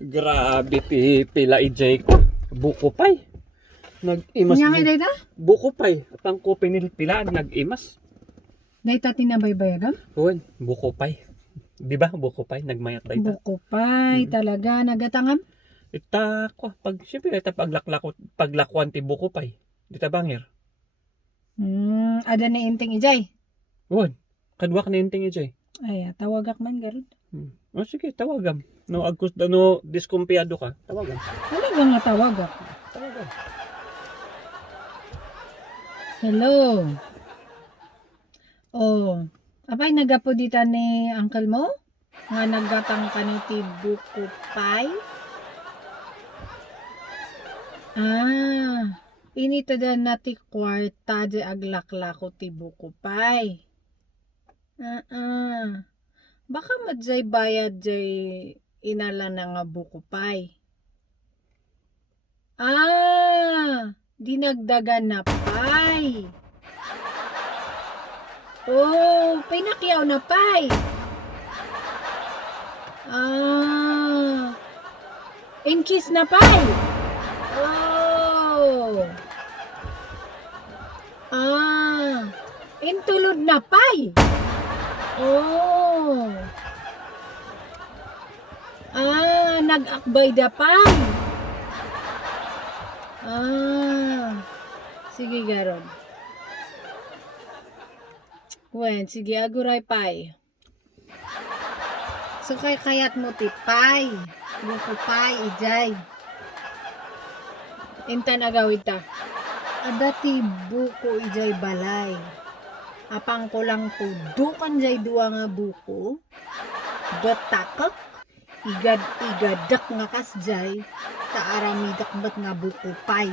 Grabe ti pila ijay ko. Buko pay. Nag-imas Nya nga dayta? buko pay. At ang kopi nil pila nag-imas. Dayta tinabaybayagam? Huwag, buko pay. Di ba buko pay? Nagmayat tayo. Buko pay, talaga nagatangam. Ita ko. Pag, siyempre, ita paglakwan ti buko pay. Dita bangir. Ada ni inting ijay. Huwag, kadwa ka na yung ting ijay. Ay, tawagak man garod. O sige, tawagam. No, diskumpiyado ka, tawagam. Talaga nga tawagak. Tawagam. Hello. Oh, apay nagapo dita ni uncle mo? Nga naggatang ka ni ti buko pay? Inita dan na ti kwarta di aglaklako ti buko pay. Baka madzay bayad jay inala na nga buko pay. Dinagdagan na pay. Oh, pinakyaw na pay. Inkis na pay. Oh. Intulod na pay. Oh. Nag-akbay da pay. Sige garon. Wen, sige aguray pay. So kayat mo ti pay. Buko pay ijay. Inta nagawid ta. Ada ti buko ijay balay. Apang ko lang tudukan jay duwa nga buko. Batakak. Igad-igadak nga kasjay. Taaramidak bat nga buko pay.